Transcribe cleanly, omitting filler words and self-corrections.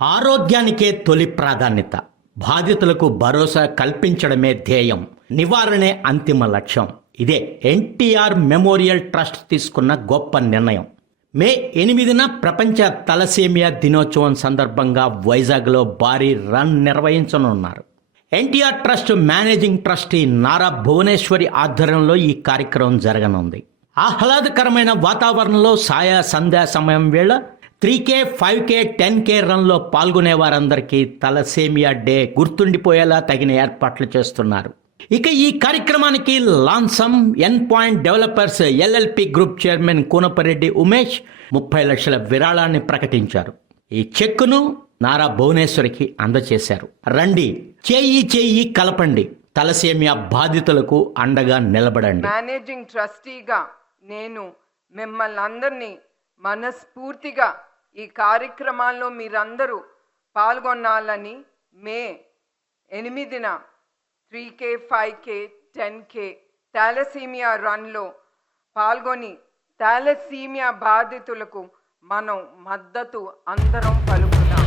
ఆరోగ్యానికే తొలి ప్రాధాన్యత. బాధితులకు భరోసా కల్పించడమే ధ్యేయం, నివారణే అంతిమ లక్ష్యం. ఇదే ఎన్టీఆర్ మెమోరియల్ ట్రస్ట్ తీసుకున్న గొప్ప నిర్ణయం. మే 8న ప్రపంచ తలసేమియా దినోత్సవం సందర్భంగా వైజాగ్లో భారీ రన్ నిర్వహించనున్నారు. NTR trust managing trustee Nara Bhuvaneswari ఆధ్వర్యంలో ఈ కార్యక్రమం జరగనుంది. ఆహ్లాదకరమైన వాతావరణంలో సంధ్యా సమయం వేళ 3K, 5K, 10K రన్లో పాల్గొనే వారందరికీ తలసేమియా డే గుర్తుండిపోయేలా తగిన ఏర్పాట్లు చేస్తున్నారు. ఇక ఈ కార్యక్రమానికి Lansum N point developers LLP group chairman Koonapareddy Umesh 30 లక్షల విరాళాన్ని ప్రకటించారు. ఈ చెక్కును నారా భువనేశ్వరికి అందజేశారు. రండి, చేయి కలపండి, తలసేమియా బాధితులకు అండగా నిలబడండి. మేనేజింగ్ ట్రస్టీగా నేను మిమ్మల్ని అందరినీ మనస్ఫూర్తిగా ఈ కార్యక్రమాల్లో మీరందరూ పాల్గొనాలని మే 8న 3K, 5K, 10K థాలసీమియా రన్లో పాల్గొని థాలసీమియా బాధితులకు మనం మద్దతు అందరం పలుకుదాం.